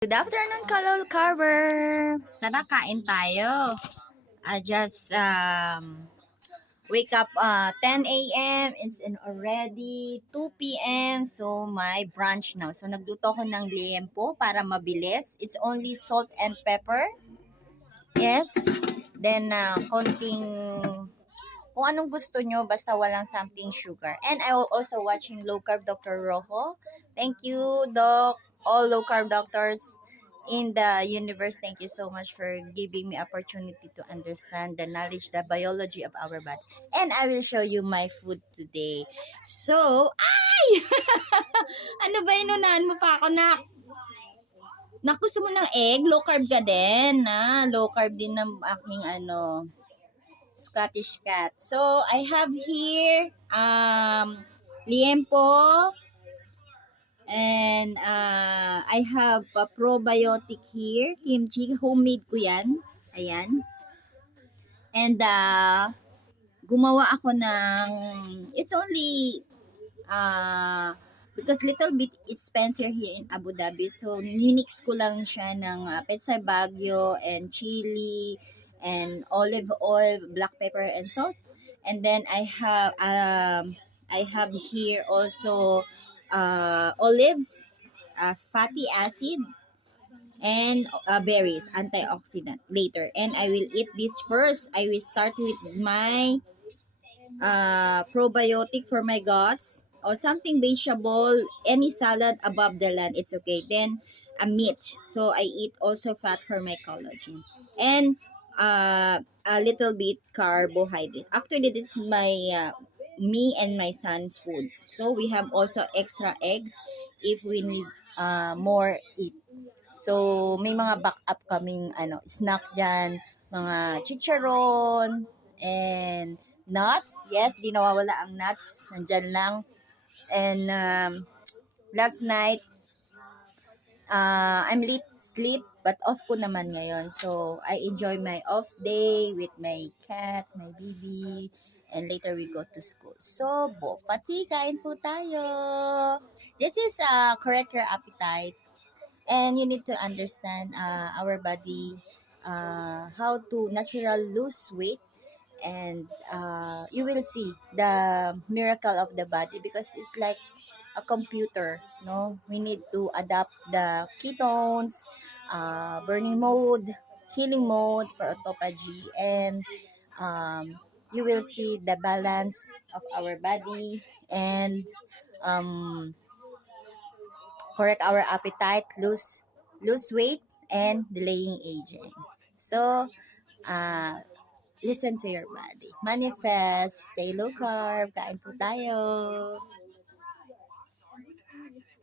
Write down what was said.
Good afternoon, Kalol Carver. Tara, kain tayo. I just wake up 10 a.m. It's already 2 p.m. So, my brunch now. So, nagluto ko ng liempo para mabilis. It's only salt and pepper. Yes. Then, konting kung anong gusto nyo, basta walang something sugar. And I will also watching Low Carb Dr. Rojo. Thank you, Doc. All low carb doctors in the universe, thank you so much for giving me opportunity to understand the knowledge, the biology of our body. And I will show you my food today. So, ay! Ano ba inunahan mo pa ako, nak? Gusto mo ng egg? Low carb ka din, na? Low carb din ng aking Scottish cat. So, I have here liempo, and I have a probiotic here, kimchi, homemade ko yan. Ayan. And gumawa ako ng, it's only because little bit expensive here in Abu Dhabi. So, ninix ko lang siya ng Petsay Baguio and chili and olive oil, black pepper and salt. And then I have here also olives, fatty acid, and berries, antioxidant later. And I will eat this first. I will start with my probiotic for my guts or something vegetable, any salad above the land, it's okay. Then a meat. So I eat also fat for my collagen. And a little bit carbohydrate. Actually, this is my me and my son food. So we have also extra eggs if we need more eat. So may mga backup kaming snack diyan, mga chicharon and nuts. Yes, di nawawala ang nuts. Nandyan lang. And last night, I'm late sleep, but off ko naman ngayon. So, I enjoy my off day with my cats, my baby, and later we go to school. So, pati, kain po tayo. This is correct your appetite. And you need to understand our body, how to natural lose weight, and you will see the miracle of the body because it's like a computer. No, we need to adapt the ketones, burning mode, healing mode for autophagy, and you will see the balance of our body, and um, correct our appetite, lose weight, and delaying aging. So listen to your body. Manifest, stay low carb, kain po tayo.